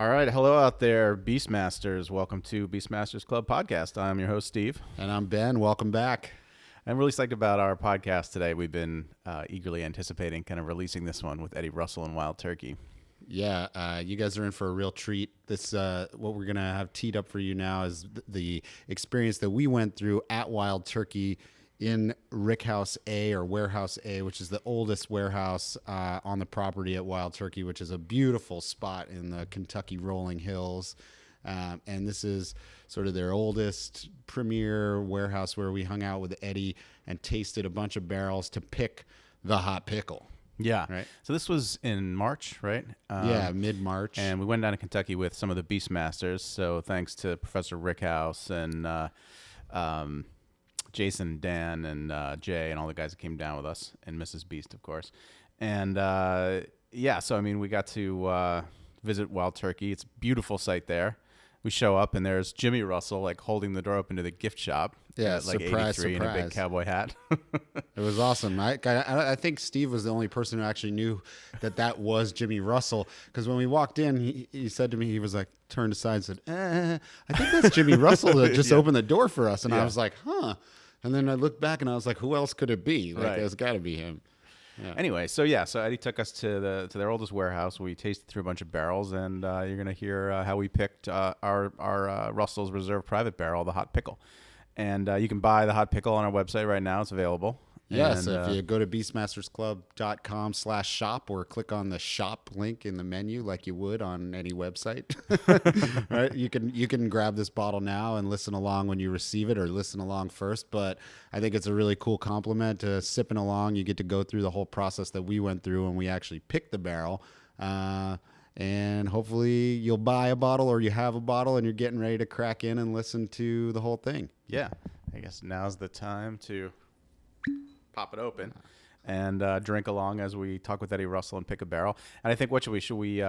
All right, hello out there, BeastMasters. Welcome to BeastMasters Club Podcast. I'm your host, Steve. And I'm Ben. Welcome back. I'm really psyched about our podcast today. We've been eagerly anticipating kind of releasing this one with Eddie Russell and Wild Turkey. Yeah, you guys are in for a real treat. This what we're going to have teed up for you now is the experience that we went through at Wild Turkey in Rickhouse A, or Warehouse A, which is the oldest warehouse on the property at Wild Turkey, which is a beautiful spot in the Kentucky rolling hills. And this is sort of their oldest premier warehouse where we hung out with Eddie and tasted a bunch of barrels to pick the Hot Pickle. Yeah. Right. So this was in March, right? Yeah, mid-March. And we went down to Kentucky with some of the BeastMasters. So thanks to Professor Rickhouse and Jason, Dan, and Jay, and all the guys that came down with us, and Mrs. Beast, of course. And yeah, so I mean, we got to visit Wild Turkey. It's a beautiful site there. We show up, and there's Jimmy Russell, like, holding the door open to the gift shop. Yeah, at, like, surprise, 83 in a big cowboy hat. It was awesome. I think Steve was the only person who actually knew that was Jimmy Russell, because when we walked in, he said to me, he was like, turned aside and said, I think that's Jimmy Russell that just opened the door for us. And I was like, huh. And then I looked back, and I was like, who else could it be? Like, It's got to be him. Yeah. Anyway, so Eddie took us to their oldest warehouse. We tasted through a bunch of barrels, and you're gonna hear how we picked our Russell's Reserve Private Barrel, the Hot Pickle. And you can buy the Hot Pickle on our website right now. It's available. Yes, if you go to beastmastersclub.com/shop or click on the shop link in the menu like you would on any website, right? You can grab this bottle now and listen along when you receive it, or listen along first. But I think it's a really cool compliment to sipping along. You get to go through the whole process that we went through when we actually picked the barrel. And hopefully you'll buy a bottle, or you have a bottle and you're getting ready to crack in and listen to the whole thing. Yeah, I guess now's the time to pop it open and drink along as we talk with Eddie Russell and pick a barrel. And I think should we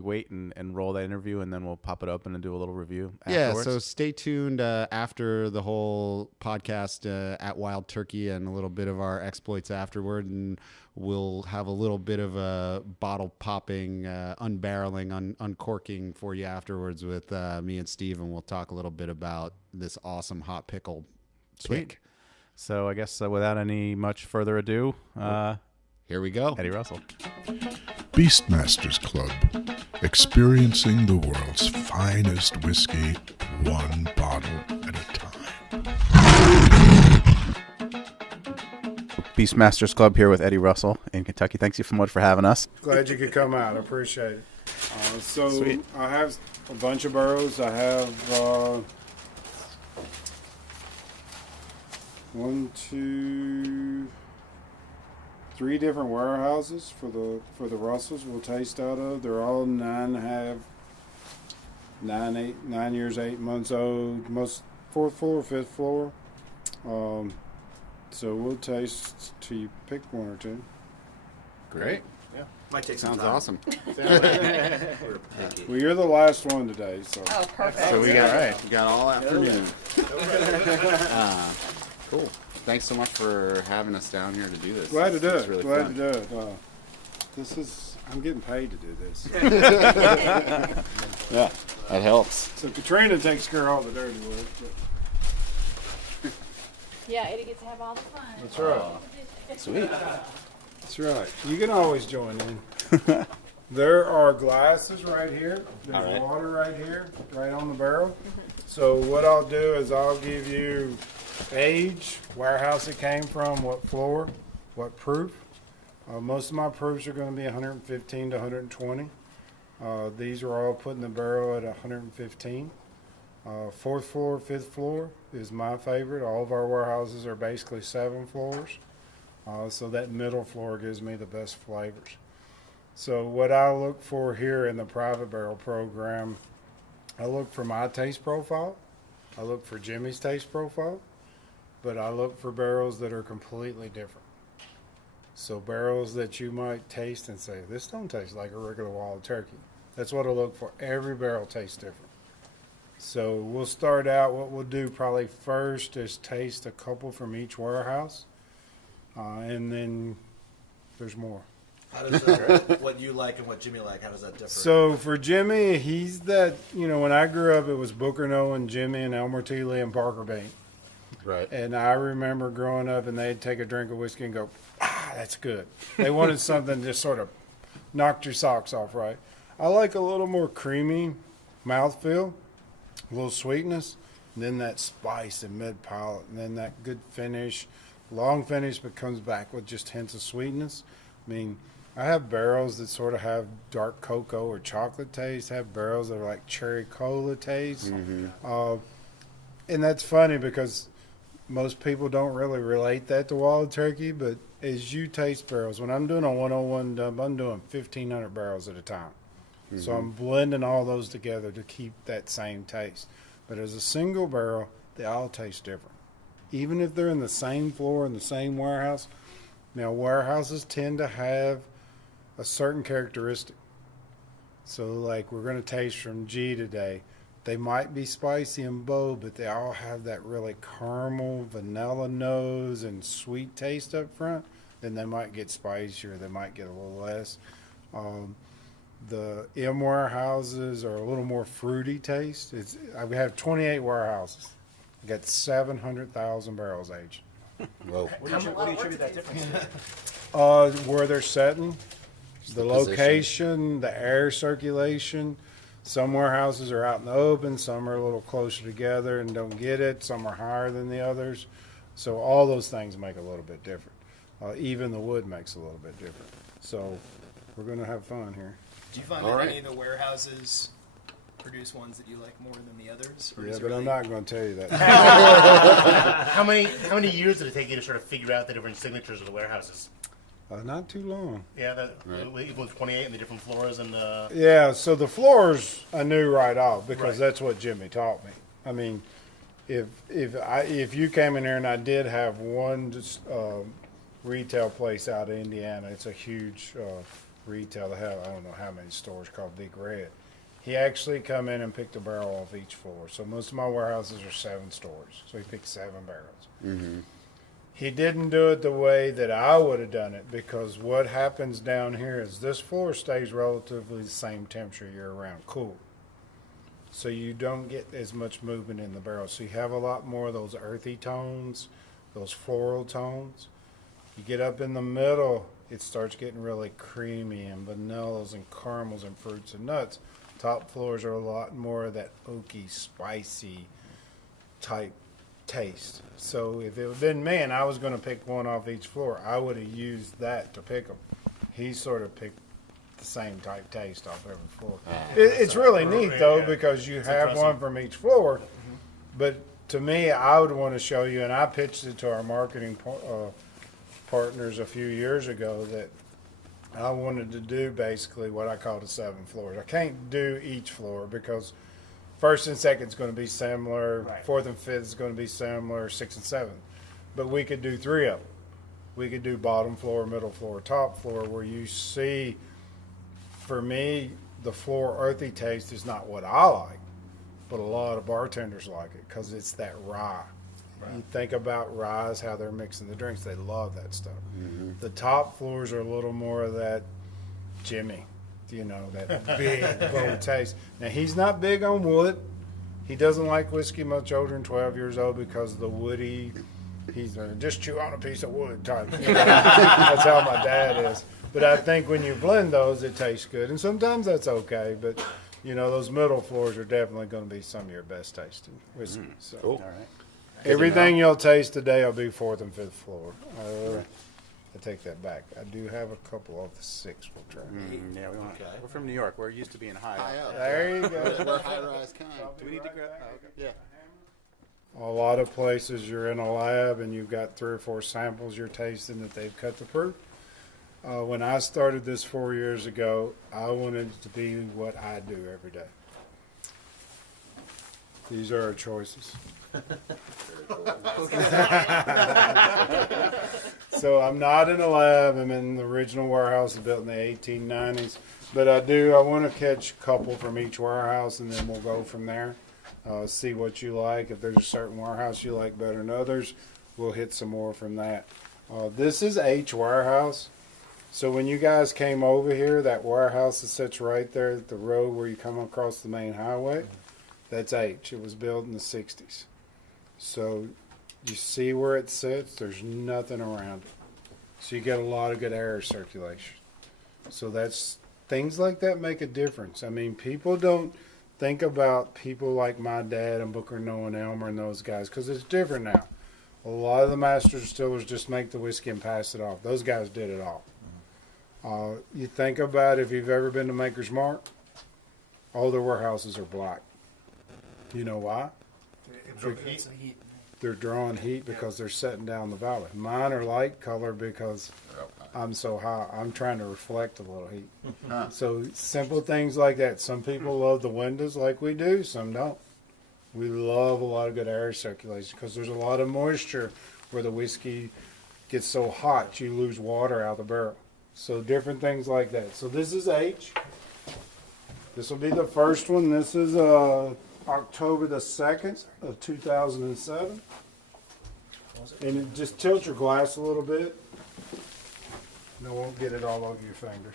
wait and roll that interview, and then we'll pop it open and do a little review afterwards? Yeah, so stay tuned after the whole podcast at Wild Turkey, and a little bit of our exploits afterward, and we'll have a little bit of a bottle popping, unbarreling, uncorking for you afterwards with me and Steve, and we'll talk a little bit about this awesome Hot Pickle pick. So I guess without any much further ado, here we go. Eddie Russell. BeastMasters Club, experiencing the world's finest whiskey, one bottle at a time. BeastMasters Club here with Eddie Russell in Kentucky. Thanks you so much for having us. Glad you could come out. I appreciate it. Sweet. I have a bunch of barrels. I have 1, 2, 3 different warehouses for the Russells we'll taste out of. They're all 9 years, 8 months old. Most 4th floor, 5th floor. So we'll taste till you pick one or two. Great. Yeah. Might take Sounds awesome. Well, you're the last one today, so. Oh, perfect. So we got all afternoon. Cool. Thanks so much for having us down here to do this. Glad to do it. Really Glad fun. to do it. I'm getting paid to do this. Yeah, that helps. So Katrina takes care of all the dirty work. Yeah, Eddie gets to have all the fun. That's right. Sweet. That's right. You can always join in. There are glasses right here. There's water right here, right on the barrel. So what I'll do is I'll give you age, warehouse it came from, what floor, what proof. Most of my proofs are going to be 115 to 120. These are all put in the barrel at 115. 4th floor, 5th floor is my favorite. All of our warehouses are basically 7 floors. So that middle floor gives me the best flavors. So what I look for here in the private barrel program, I look for my taste profile. I look for Jimmy's taste profile. But I look for barrels that are completely different. So barrels that you might taste and say, this don't taste like a regular Wild Turkey. That's what I look for. Every barrel tastes different. So we'll start out, what we'll do probably first is taste a couple from each warehouse. And then there's more. How does what you like and what Jimmy like, how does that differ? So for Jimmy, he's that, when I grew up, it was Booker Noe and Jimmy and Elmer Teely and Parker Bain. Right. And I remember growing up and they'd take a drink of whiskey and go, that's good. They wanted something just sort of knocked your socks off, right? I like a little more creamy mouthfeel, a little sweetness, and then that spice and mid-palate, and then that good finish, long finish, but comes back with just hints of sweetness. I mean, I have barrels that sort of have dark cocoa or chocolate taste. I have barrels that are like cherry cola taste. And that's funny because most people don't really relate that to wild turkey, but as you taste barrels, when I'm doing a 101 dump, I'm doing 1,500 barrels at a time. So I'm blending all those together to keep that same taste. But as a single barrel, they all taste different. Even if they're in the same floor in the same warehouse. Now, warehouses tend to have a certain characteristic. So, like, we're going to taste from G today. They might be spicy and bold, but they all have that really caramel, vanilla nose, and sweet taste up front. Then they might get spicier. They might get a little less. The M warehouses are a little more fruity taste. I have 28 warehouses. I got 700,000 barrels aged. Whoa. What do you attribute that difference to? Where they're setting, the the location, the air circulation. Some warehouses are out in the open. Some are a little closer together and don't get it. Some are higher than the others. So all those things make a little bit different. Even the wood makes a little bit different. So we're going to have fun here. Do you find that any of the warehouses produce ones that you like more than the others? Or Yeah, is it but really... I'm not going to tell you that. How many years did it take you to sort of figure out the different signatures of the warehouses? Not too long. Yeah, equals 28 and the different floors and Yeah, so the floors I knew right off because that's what Jimmy taught me. I mean, if you came in here and I did have one retail place out of Indiana, it's a huge retail. They have I don't know how many stores called Big Red. He actually come in and picked a barrel off each floor. So most of my warehouses are 7 stores. So he picked 7 barrels. He didn't do it the way that I would have done it because what happens down here is this floor stays relatively the same temperature year round, cool. So you don't get as much movement in the barrel. So you have a lot more of those earthy tones, those floral tones. You get up in the middle, it starts getting really creamy and vanillas and caramels and fruits and nuts. Top floors are a lot more of that oaky, spicy type taste. So if it had been me and I was going to pick one off each floor, I would have used that to pick them. He sort of picked the same type taste off every floor. It's really neat though because you have one from each floor. But to me, I would want to show you, and I pitched it to our marketing partners a few years ago that I wanted to do basically what I call the 7 floors. I can't do each floor because first and second is going to be similar. Fourth and fifth is going to be similar. 6th and 7th. But we could do 3 of them. We could do bottom floor, middle floor, top floor, where you see, for me, the floor earthy taste is not what I like, but a lot of bartenders like it because it's that rye. You think about rye as how they're mixing the drinks. They love that stuff. The top floors are a little more of that Jimmy, that big, bold taste. Now, he's not big on wood. He doesn't like whiskey much older than 12 years old because of the woody, he's just chew on a piece of wood type. That's how my dad is. But I think when you blend those, it tastes good. And sometimes that's okay. But, those middle floors are definitely going to be some of your best tasting whiskey. So. Cool. All right. Everything you'll taste today will be 4th and 5th floor. I take that back. I do have a couple of the 6th we'll try. Yeah, we're from New York. We're used to being high. High up. There you go. We're high-rise kind. Do we need to grab? Oh, okay. Yeah. A lot of places you're in a lab and you've got 3 or 4 samples you're tasting that they've cut the proof. When I started this 4 years ago, I wanted it to be what I do every day. These are our choices. So I'm not in a lab. I'm in the original warehouse built in the 1890s. But I want to catch a couple from each warehouse, and then we'll go from there. See what you like. If there's a certain warehouse you like better than others, we'll hit some more from that. This is H warehouse. So when you guys came over here, that warehouse that sits right there at the road where you come across the main highway, that's H. It was built in the 60s. So you see where it sits, there's nothing around it. So you get a lot of good air circulation. So that's things like that make a difference. I mean, people don't think about people like my dad and Booker Noah and Elmer and those guys because it's different now. A lot of the master distillers just make the whiskey and pass it off. Those guys did it all. You think about if you've ever been to Maker's Mark, all their warehouses are black. You know why? Heat. They're drawing heat because they're setting down the valley. Mine are light color because I'm so high. I'm trying to reflect a little heat. So simple things like that. Some people love the windows like we do. Some don't. We love a lot of good air circulation because there's a lot of moisture where the whiskey gets so hot you lose water out of the barrel. So different things like that. So this is H. This will be the first one. This is October the 2nd of 2007. And it just tilt your glass a little bit. And it won't get it all over your fingers.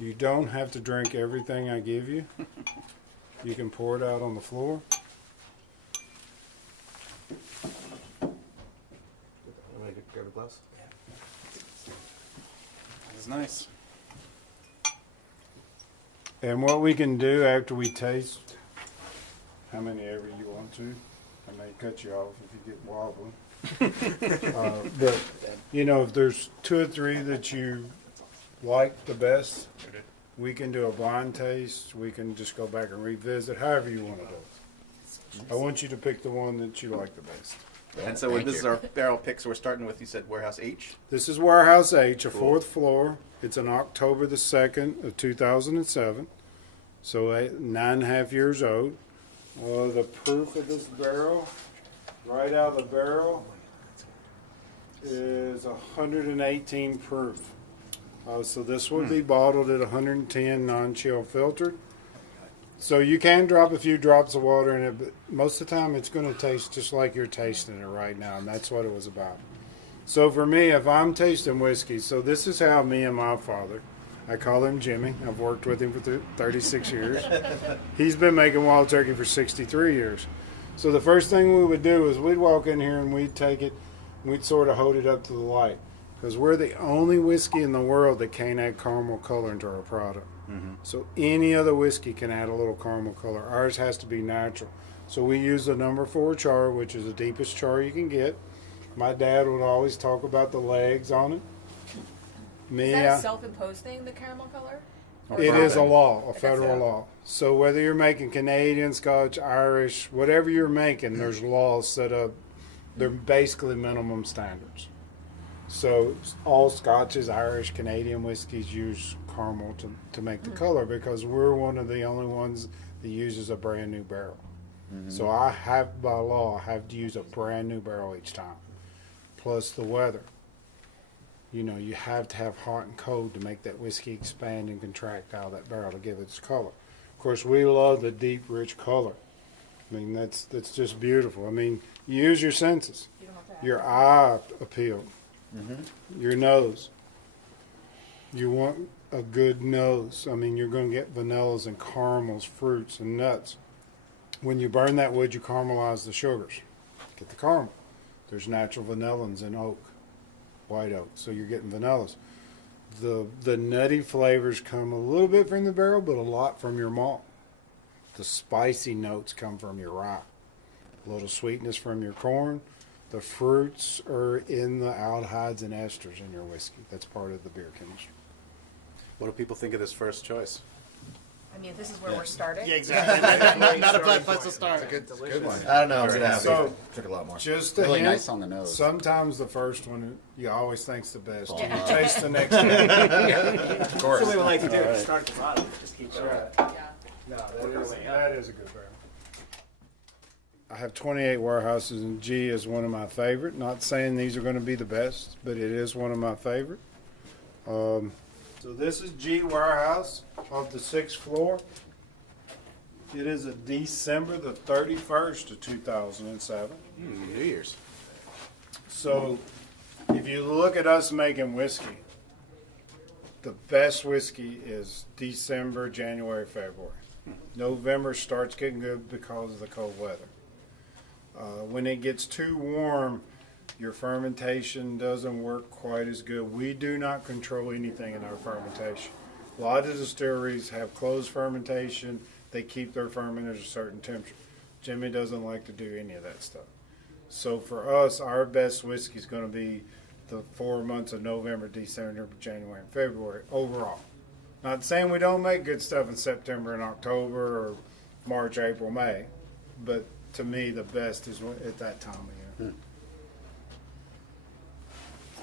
You don't have to drink everything I give you. You can pour it out on the floor. Grab a glass. This is nice. And what we can do after we taste, how many ever you want to. I may cut you off if you get wobbly. But, you know, if there's 2 or 3 that you like the best, we can do a blind taste. We can just go back and revisit, however you want to do it. I want you to pick the one that you like the best. And so this is our barrel pick. So we're starting with, you said, Warehouse H. This is Warehouse H, a 4th floor. It's on October the 2nd of 2007. So 9.5 years old. The proof of this barrel, right out of the barrel, is 118 proof. So this will be bottled at 110 non-chill filtered. So you can drop a few drops of water in it, but most of the time it's going to taste just like you're tasting it right now, and that's what it was about. So for me, if I'm tasting whiskey, so this is how me and my father, I call him Jimmy. I've worked with him for 36 years. He's been making wild turkey for 63 years. So the first thing we would do is we'd walk in here and we'd take it, and we'd sort of hold it up to the light. Because we're the only whiskey in the world that can't add caramel color into our product. So any other whiskey can add a little caramel color. Ours has to be natural. So we use the number 4 char, which is the deepest char you can get. My dad would always talk about the legs on it. Is that a self-imposed thing, the caramel color? It is a law, a federal law. So whether you're making Canadian, Scotch, Irish, whatever you're making, there's laws set up. They're basically minimum standards. So all Scotches, Irish, Canadian whiskeys use caramel to make the color because we're one of the only ones that uses a brand new barrel. So I have, by law, I have to use a brand new barrel each time. Plus the weather. You know, you have to have hot and cold to make that whiskey expand and contract out of that barrel to give it its color. Of course, we love the deep, rich color. I mean, that's just beautiful. I mean, you use your senses. Your eye appeal. Your nose. You want a good nose. I mean, you're going to get vanillas and caramels, fruits, and nuts. When you burn that wood, you caramelize the sugars. Get the caramel. There's natural vanillins in oak, white oak, so you're getting vanillas. The nutty flavors come a little bit from the barrel, but a lot from your malt. The spicy notes come from your rye. A little sweetness from your corn. The fruits are in the aldehydes and esters in your whiskey. That's part of the beer chemistry. What do people think of this first choice? I mean, if this is where we're starting. Yeah, exactly. Not a bad place to start. Good one. I don't know. It's gonna So, took a lot more. just a Really hint, nice on the nose. sometimes the first one, you always think's the best. Yeah. You taste the next one. Of course. That's what we like to do. Start at the bottom. Just keep going. Yeah. No, that is a good barrel. I have 28 warehouses, and G is one of my favorite. Not saying these are going to be the best, but it is one of my favorite. So this is G Warehouse of the 6th floor. It is a December the 31st of 2007. New Year's. So if you look at us making whiskey, the best whiskey is December, January, February. November starts getting good because of the cold weather. When it gets too warm, your fermentation doesn't work quite as good. We do not control anything in our fermentation. A lot of distilleries have closed fermentation. They keep their fermenters a certain temperature. Jimmy doesn't like to do any of that stuff. So for us, our best whiskey is going to be the 4 months of November, December, January, and February overall. Not saying we don't make good stuff in September and October or March, April, May, but to me, the best is at that time of year.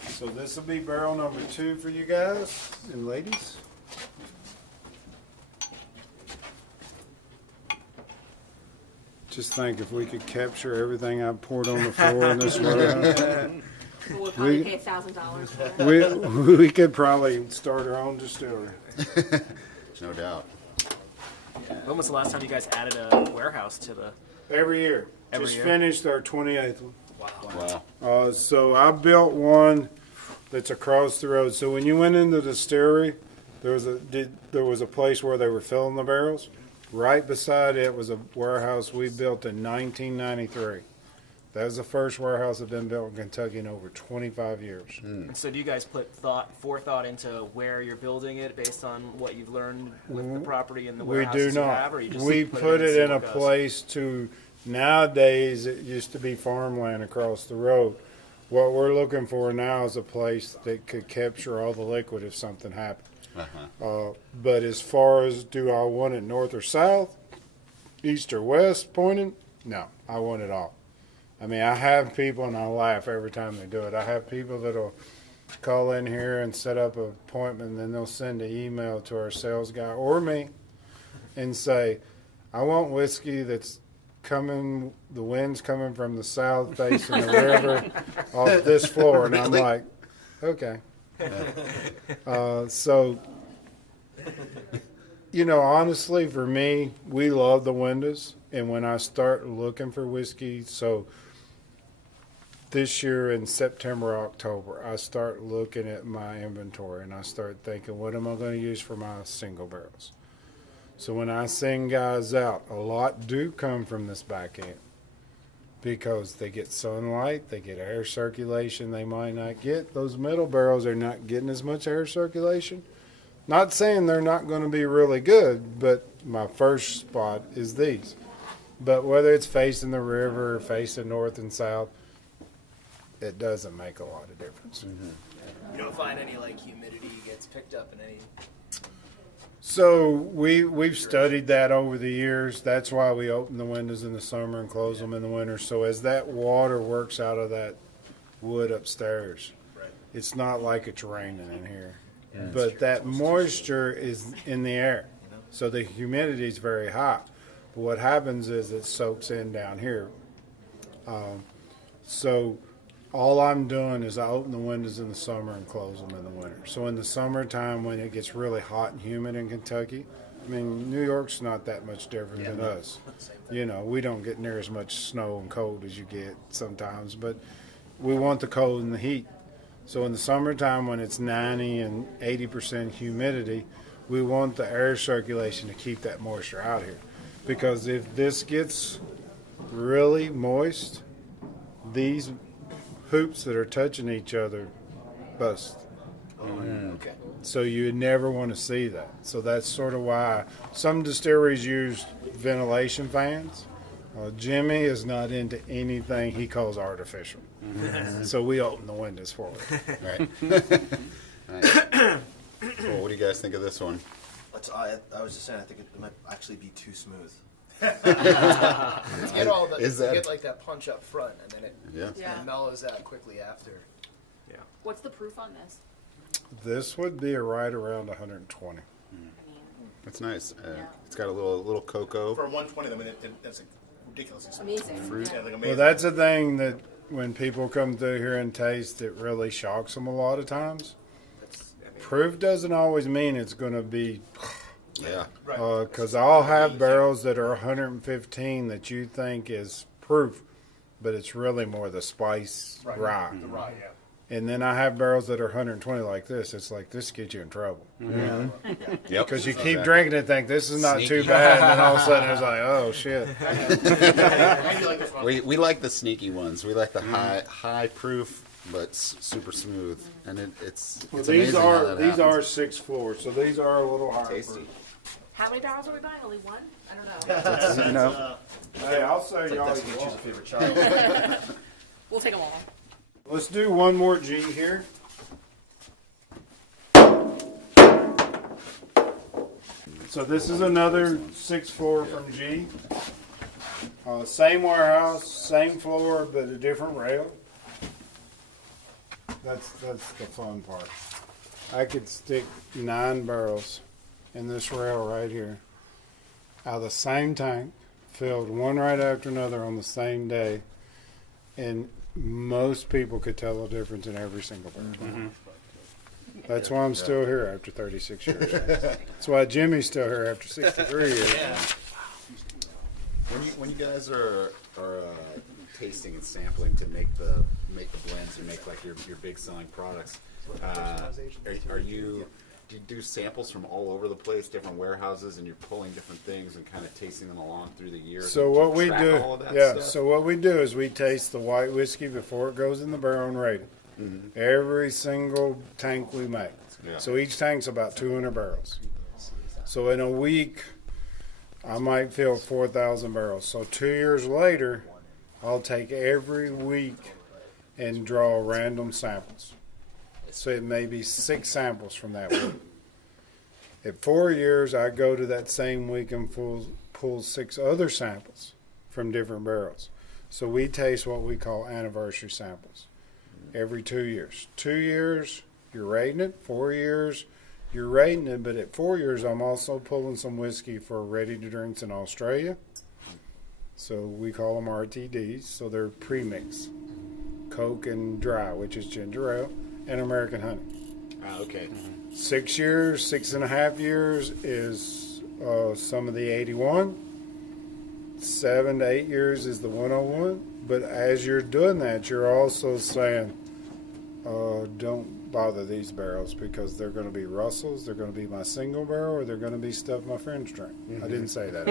So this will be barrel number 2 for you guys and ladies. Just think if we could capture everything I poured on the floor in this warehouse, We'll probably pay $1,000 for it. we could probably start our own distillery. No doubt. When was the last time you guys added a warehouse to the? Every year. Every Just year? finished our 28th one. Wow. So I built one that's across the road. So when you went into the distillery, there was a place where they were filling the barrels. Right beside it was a warehouse we built in 1993. That was the first warehouse that's been built in Kentucky in over 25 years. And so do you guys put forethought into where you're building it based on what you've learned with the property and the We warehouses do you not. have, or you just We put and it see in a what goes? place to, nowadays, it used to be farmland across the road. What we're looking for now is a place that could capture all the liquid if something happened. But as far as do I want it north or south, east or west pointed, no, I want it all. I mean, I have people, and I laugh every time they do it. I have people that'll call in here and set up an appointment, and then they'll send an email to our sales guy or me and say, I want whiskey that's coming, the wind's coming from the south facing the river off this floor. And I'm like, okay. So, you know, honestly, for me, we love the windows. And when I start looking for whiskey, so this year in September, October, I start looking at my inventory and I start thinking, what am I going to use for my single barrels? So when I send guys out, a lot do come from this back end because they get sunlight, they get air circulation they might not get. Those middle barrels are not getting as much air circulation. Not saying they're not going to be really good, but my first spot is these. But whether it's facing the river or facing north and south, it doesn't make a lot of difference. You don't find any like humidity gets picked up in any. So we've studied that over the years. That's why we open the windows in the summer and close them in the winter. So as that water works out of that wood upstairs, it's not like it's raining in here. But that moisture is in the air. So the humidity is very high. But what happens is it soaks in down here. So all I'm doing is I open the windows in the summer and close them in the winter. So in the summertime when it gets really hot and humid in Kentucky, I mean, New York's not that much different than us. You know, we don't get near as much snow and cold as you get sometimes, but we want the cold and the heat. So in the summertime when it's 90 and 80% humidity, we want the air circulation to keep that moisture out here. Because if this gets really moist, these hoops that are touching each other bust. Okay. So you would never want to see that. So that's sort of why some distilleries use ventilation fans. Jimmy is not into anything he calls artificial. So we open the windows for it. Right. Nice. Cool. What do you guys think of this one? I was just saying, I think it might actually be too smooth. You get all the, Is you that- get like that punch up front, and then it Yeah. Yeah. mellows out quickly after. What's the proof on this? This would be right around 120. That's nice. Yeah. It's got a little cocoa. For 120, I mean, that's ridiculously smooth. Amazing. Fruit. Yeah, like amazing. Well, that's a thing that when people come through here and taste, it really shocks them a lot of times. Proof doesn't always mean it's going to be, Yeah. Right. because I'll have barrels that are 115 that you think is proof, but it's really more the spice rye. The rye, yeah. And then I have barrels that are 120 like this. It's like, this gets you in trouble. Yep. Because you keep drinking and think, this is not too bad. And then all of a sudden it's like, oh, shit. We like the sneaky ones. We like the high proof, but super smooth. And it's Well, amazing these how are that these are happens. 6 floors, so these are a little higher. Tasty. proof. How many barrels are we buying? Only one? I don't know. You know, Hey, I'll say y'all That's you when you choose a want. favorite child. We'll take them all. Let's do one more G here. So this is another 6th floor from G. Same warehouse, same floor, but a different rail. That's the fun part. I could stick 9 barrels in this rail right here out of the same tank, filled one right after another on the same day, and most people could tell the difference in every single barrel. That's why I'm still here after 36 years. That's why Jimmy's still here after 63 years. When you guys are tasting and sampling to make the blends and make like your big selling products, do you do samples from all over the place, different warehouses, and you're pulling different things and kind of tasting them along through the years? So and what we track do, all of that yeah. stuff? So what we do is we taste the white whiskey before it goes in the barrel and rate it. Every single tank we make. Yeah. So each tank's about 200 barrels. So in a week, I might fill 4,000 barrels. So 2 years later, I'll take every week and draw random samples. So it may be 6 samples from that week. At 4 years, I go to that same week and pull 6 other samples from different barrels. So we taste what we call anniversary samples every 2 years. 2 years, you're rating it. 4 years, you're rating it. But at 4 years, I'm also pulling some whiskey for ready-to-drinks in Australia. So we call them RTDs. So they're pre-mix. Coke and dry, which is ginger ale, and American honey. Okay. 6 years, 6.5 years is some of the 81. 7 to 8 years is the 101. But as you're doing that, you're also saying, don't bother these barrels because they're going to be Russells, they're going to be my single barrel, or they're going to be stuff my friends drink. I didn't say that.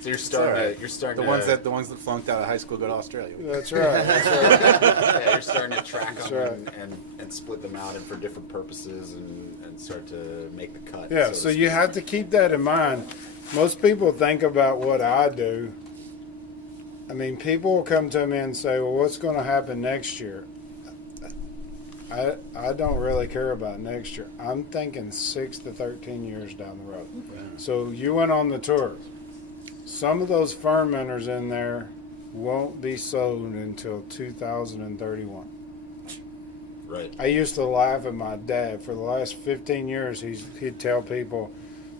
So you're starting The ones that flunked out of high school go to Australia. That's right. yeah, you're starting to track That's them right. and split them out and for different purposes and start to make the cut. Yeah, to so speak. you have to keep that in mind. Most people think about what I do. I mean, people will come to me and say, well, what's going to happen next year? I don't really care about next year. I'm thinking 6 to 13 years down the road. So you went on the tour. Some of those fermenters in there won't be sold until 2031. Right. I used to laugh at my dad. For the last 15 years, he'd tell people,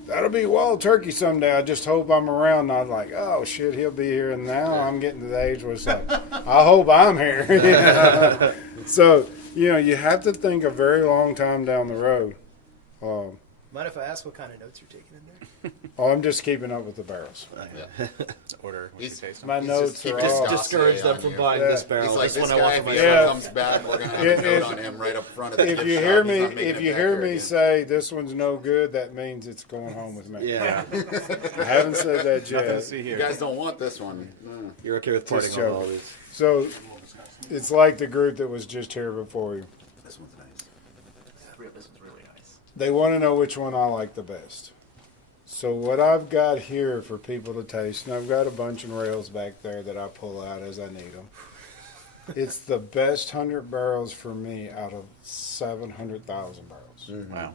that'll be wild turkey someday. I just hope I'm around. And I'd like, oh, shit, he'll be here. And now I'm getting to the age where it's like, I hope I'm here. You know? So, you know, you have to think a very long time down the road. Mind if I ask what kind of notes you're taking in there? I'm just keeping up with the barrels. Order what you taste. My notes are all... Discourage them from buying this barrel. He's like, This this one I guy, want if for he my ever shop. comes back, we're going to have a note on him right up front of the If gift you shop. hear He's me, not making if it you back hear here me again. say this one's no good, that means it's going home with me. Yeah. I haven't said that Nothing to yet. see You here. guys don't want this one. No. You're okay with Just parting on all joking. these? So it's like the group that was just here before you. This one's nice. This one's really nice. They want to know which one I like the best. So what I've got here for people to taste, and I've got a bunch of rails back there that I pull out as I need them. It's the best 100 barrels for me out of 700,000 barrels. Wow.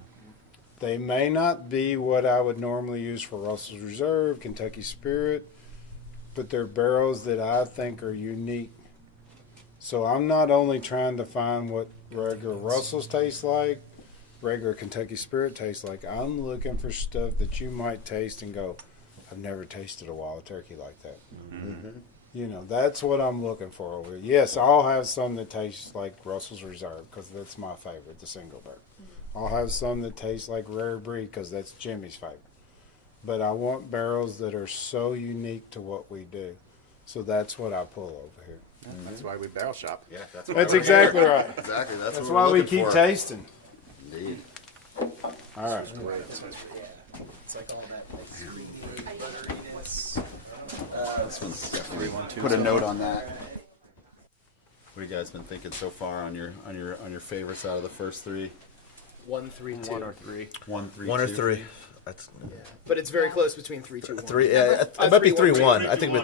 They may not be what I would normally use for Russell's Reserve, Kentucky Spirit, but they're barrels that I think are unique. So I'm not only trying to find what regular Russell's taste like, regular Kentucky Spirit tastes like. I'm looking for stuff that you might taste and go, I've never tasted a wild turkey like that. You know, that's what I'm looking for over here. Yes, I'll have some that taste like Russell's Reserve because that's my favorite, the single barrel. I'll have some that taste like Rare Breed because that's Jimmy's favorite. But I want barrels that are so unique to what we do. So that's what I pull over here. That's why we barrel shop. Yeah, that's That's exactly right. Exactly. That's what why we're we looking keep for. tasting. Indeed. All right. It's like all that like creamy butteriness. This one's definitely put a note on that. What have you guys been thinking so far on your favorites out of the first three? 1, 3, 2. 1 or 3. 1, 3, 1 or 2. 3. That's But it's very close between 3, 2, 1. 3. Yeah, it might be 3-1. I think with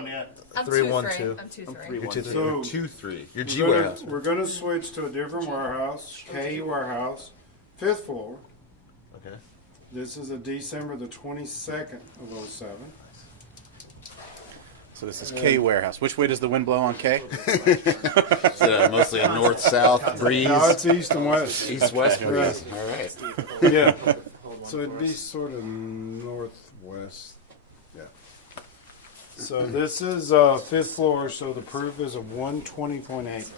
I'm 3-1-2. 2-3. I'm 2-3. You're 2-3. So 2, 3. Your G warehouse. we're gonna switch to a different warehouse, K warehouse, 5th floor. Okay. This is a December the 22nd of 07. So this is K warehouse. Which way does the wind blow on K? Is it mostly a north-south breeze? No, it's east and west. East-west Okay. breeze. All right. Yeah. So it'd be sort of northwest. Yeah. So this is 5th floor, so the proof is a 120.8.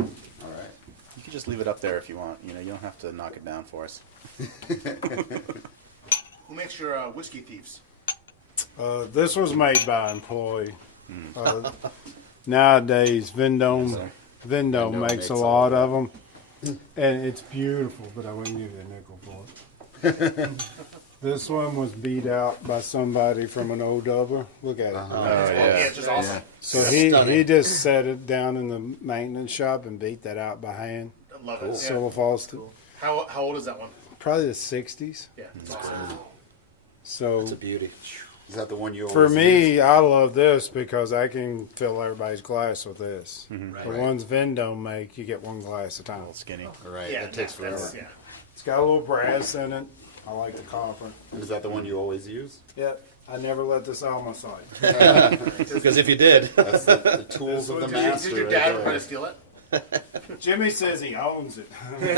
All right. You can just leave it up there if you want. You know, you don't have to knock it down for us. Who makes your whiskey thieves? This was made by an employee. Nowadays, Vendome makes a lot of them, and it's beautiful. But I wouldn't give you a nickel for it. This one was beat out by somebody from an old doubler. Look at it. Yeah, it's just awesome. So he just set it down in the maintenance shop and beat that out by hand. I love it. Yeah. Silver Fawcett. How old is that one? Probably the 60s. Yeah, it's awesome. So It's a beauty. Is that the one you for always me, I love this because I can fill everybody's glass with this. The Right. ones Vendome make, you get one glass at a time. Skinny. use? All right. Yeah, That takes forever. that's- yeah. It's got a little brass in it. I like the copper. Is that the one you always use? Yep. I never let this out of my sight. Because if you did, That's the tools of the master. Did your right dad there. try to steal it? Jimmy says he owns it. And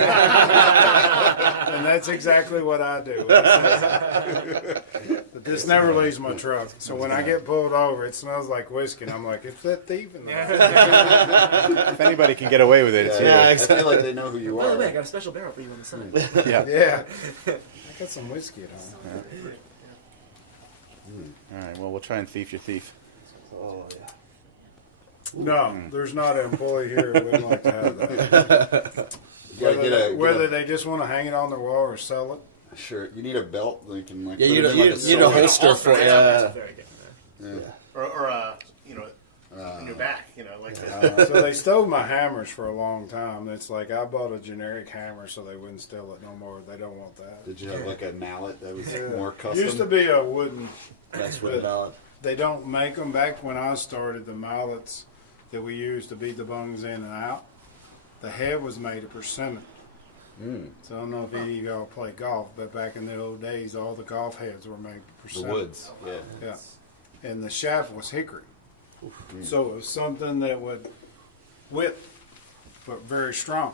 that's exactly what I do. But this never leaves my truck. So when I get pulled over, it smells like whiskey. And I'm like, it's that thief in there. If anybody can get away with it, it's yeah, I exactly. feel like they know who you By the way, I are. got a special barrel for you on the side. you. Yeah. Yeah. I got some whiskey at home. All right. Well, we'll try and thief your thief. Oh, yeah. No, there's not an employee here who wouldn't like to have that. You gotta get Whether a they just want to hang it on their wall or sell it. shirt. You need a belt that you can like. Yeah, put you it in need like a silver- holster for it. That's Very good. or you know, in your back, you know, like So they stole my hammers for a long time. It's like I bought a generic hammer so they wouldn't steal it no more. They don't want that. Did you have like a mallet that was Yeah. more custom? Used to be a wooden. That's what about. They don't make them back when I started. The mallets that we used to beat the bungs in and out, the head was made of persimmon. So I don't know if any of y'all play golf, but back in the old days, all the golf heads were made of the persimmon. woods. Yeah. Yeah, and the shaft was hickory. So it was something that would whip, but very strong.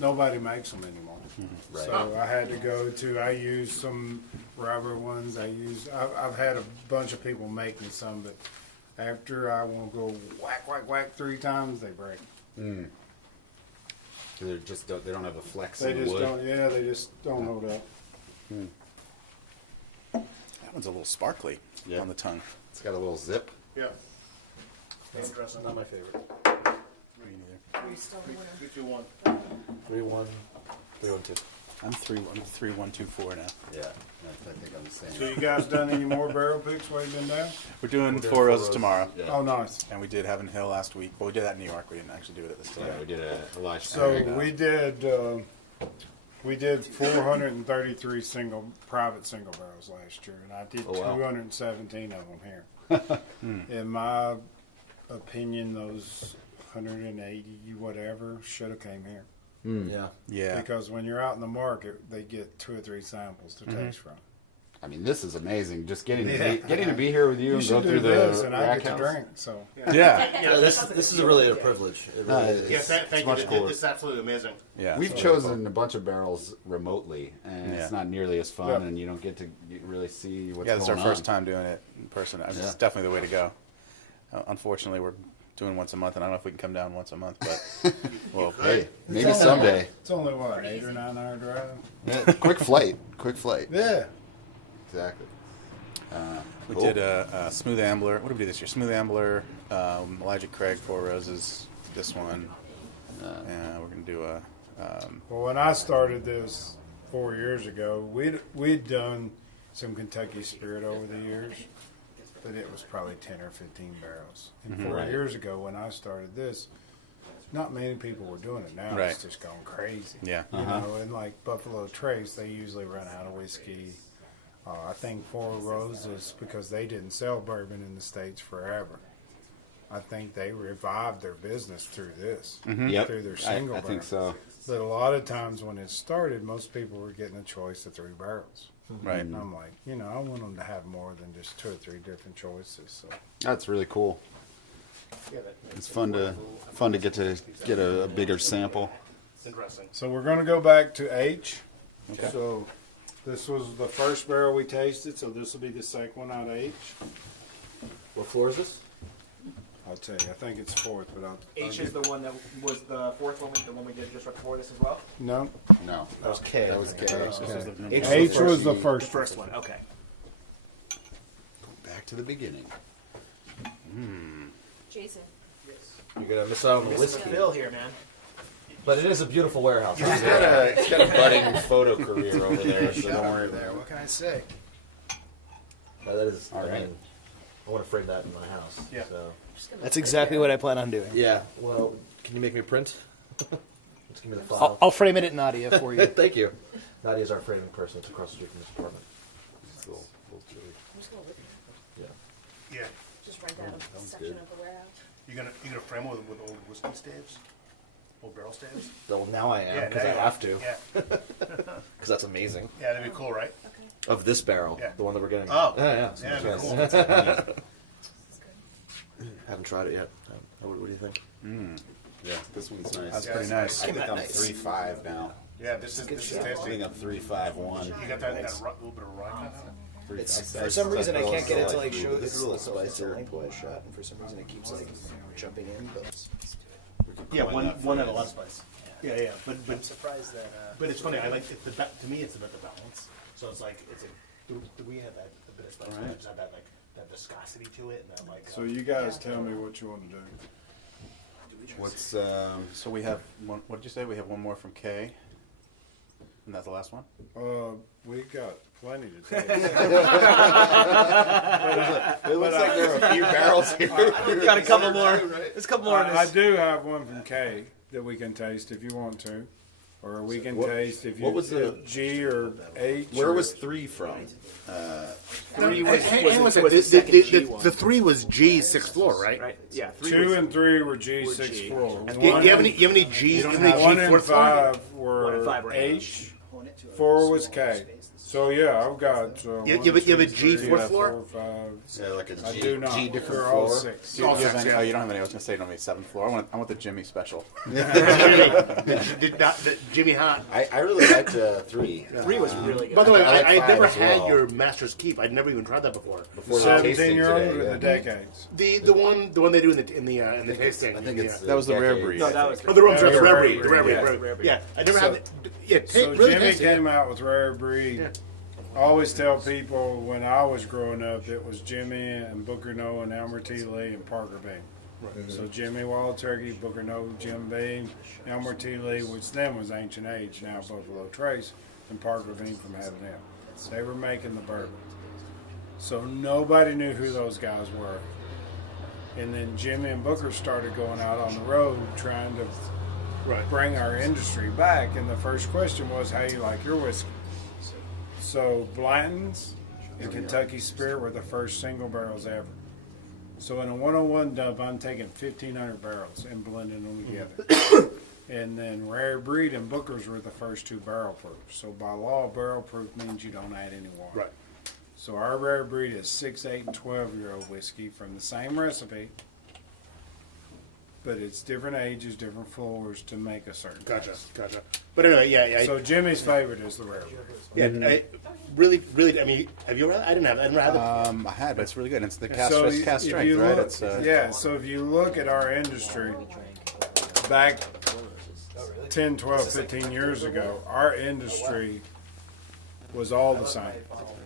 Nobody makes them anymore. Right. So I had to go to. I used some rubber ones. I've had a bunch of people make me some, but after I won't go whack whack whack 3 times, they break. They just don't. They don't have a flex They in the just wood. don't. Yeah, they just don't hold up. That one's a little sparkly Yeah. on the tongue. It's got a little zip. yeah. Interesting. Not my favorite. 3-2-1. 3-1. 3-1-2. I'm 3-1-2-4 now. Yeah. I think I'm the same. So you guys done any more barrel picks while you've been down? We're doing doing 4 roses roses. tomorrow, Yeah. Oh, nice. and we did Heaven Hill last week. Well, we did that in New York. We didn't actually do it at this time. Yeah, we did a Elijah. So we did 433 private single barrels last year, and I did Oh, wow. 217 of them here. In my opinion, those 180 whatever should have came here Yeah. Yeah. because when you're out in the market, they get 2 or 3 samples to taste from. I mean, this is amazing. Just getting to be here with you, You and go should do through this, the and I get to rack drink. house. So Yeah. Yeah, this is really a privilege. It really is. Yeah, thank you. much cooler. This is absolutely amazing. Yeah. We've chosen a bunch of barrels remotely, and Yeah. it's not nearly as fun, Yeah. and you don't get to really see what's Yeah, this is our going on. first time doing it in person. I mean, Yeah. It's definitely the way to go. Unfortunately, we're doing once a month, and I don't know if we can come down once a month, but well, Hey, maybe It's only- someday. It's only what, 8 or 9 hour drive? Yeah, quick flight. Yeah. Exactly. We Cool. did a Smooth Ambler. What did we do this year? Smooth Ambler, Elijah Craig, Four Roses. This one. We're gonna do a. Well, when I started this 4 years ago, we'd done some Kentucky Spirit over the years, but it was probably 10 or 15 barrels. And 4 years ago, when I started this, not many people were doing it. Now it's just going crazy. Yeah. You know, and like Buffalo Trace, they usually run out of whiskey. I think Four Roses, because they didn't sell bourbon in the States forever. I think they revived their business through this, through their single I barrel. think so. But a lot of times when it started, most people were getting a choice of 3 barrels. Right. And I'm like, you know, I want them to have more than just 2 or 3 different choices. So. That's really cool. It's fun to get a bigger sample. Interesting. So we're going to go back to H. Okay. So this was the first barrel we tasted, so this will be the second one out of H. What floor is this? I'll tell you, I think it's 4th, but I'll H is the one that was the 4th one, the one we did just right before this as well? No. No, That was K. that was K. H was the The first. first one, okay. Back to the beginning. Jason. You're gonna miss out on the Mr. whiskey. Phil here, man. But it is a beautiful warehouse. He's got a budding photo career over there, so don't worry there. about What can I say? That is. All right. I want to frame that in my house. Yeah. So. That's exactly what I plan on doing. Yeah. Well, can you make me a print? Just give me the file. I'll frame it at Nadia for you. Thank you. Nadia's our framing person. It's across the street from this apartment. It's a little chilly. Yeah. Yeah. Just rent out a section of the warehouse. You're gonna frame it with old whiskey staves, old barrel staves. Well, now I am Yeah, because now I you have are. to. Yeah. Because that's amazing. Yeah, that'd be cool, right? Of this barrel, Yeah. the one that we're getting. Oh. Yeah. Yeah, that'd be Yes. cool. Haven't tried it yet. What do you think? Yeah, this one's nice. That's pretty nice. I think I'm 3.5 now. Yeah, this is I tasty. think I'm 3.5.1. You got that little bit of rye kind of. It's, for some reason, I can't get it to like show This is a little spicier. lengthwise shot, and for some reason, it keeps like jumping in. But Yeah, one at a less spice. Yeah, but I'm surprised that. but it's funny. I like it. To me, it's about the balance. So it's like we have that a bit of spice, but it's not that like that viscosity to it, and that like. So you guys tell me what you want to do. What's So we have one. What did you say? We have one more from K, and that's the last one. We got plenty to taste. it looks like there are a few barrels here. We've got a couple more. There's a couple more in I this. do have one from K that we can taste if you want to, or we can taste if you what was the- G or H. Where or- was 3 from? Three Hang on a was second. the second G one. The 3 was G 6th floor, right? Right? Yeah. 2 and 3 were G 6 G. floor. Do you have any G? One G 4th floor? and 5 1 and 5 were were H. 4 was K. So yeah, I've got. You have a G 4th floor? 4, 5. Yeah, like a I G, do not. G different They're all floor. 6. Do you have any, oh, you don't have any. I was gonna say you don't have any 7th floor. I want the Jimmy special. Did not Jimmy Hot. I really liked 3. 3 was really good. By the way, I like I 5 never as had well. your Master's Keep. I'd never even tried that before. Before the tasting 17-year-old today, with yeah. the decades. The one they do in the tasting. I think it's That was the rare decades. breed. No, that was. Oh, the rare Yeah, breed. rare The rare breed, breed. yeah. Rare breed. Yeah, I never had. So Really Jimmy tasty. came out with rare breed. Yeah. I always tell people when I was growing up, it was Jimmy and Booker Noe and Elmer T. Lee and Parker Bean. So Jimmy Wild Turkey, Booker Noe, Jim Beam, Elmer T. Lee, which then was Ancient Age, now Buffalo Trace, and Parker Bean from Heaven Hill. They were making the bourbon. So nobody knew who those guys were. And then Jimmy and Booker started going out on the road trying to bring our industry back. And the first question was, how you like your whiskey? So Blanton's and Kentucky Spirit were the first single barrels ever. So in a 101 dub, I'm taking 1,500 barrels and blending them together. And then Rare Breed and Booker's were the first 2 barrel proofs. So by law, barrel proof means you don't add any water. Right. So our Rare Breed is 6, 8, and 12-year-old whiskey from the same recipe, but it's different ages, different floors to make a certain. Gotcha. taste. But anyway, yeah. So Jimmy's favorite is the Rare Breed. Yeah, I really. I mean, have you ever? I didn't have. I never had it. I had, but it's really good. It's the cast, So cast if strength, you right? look- It's yeah, so if you look at our industry back 10, 12, 15 years ago, our industry was all the same.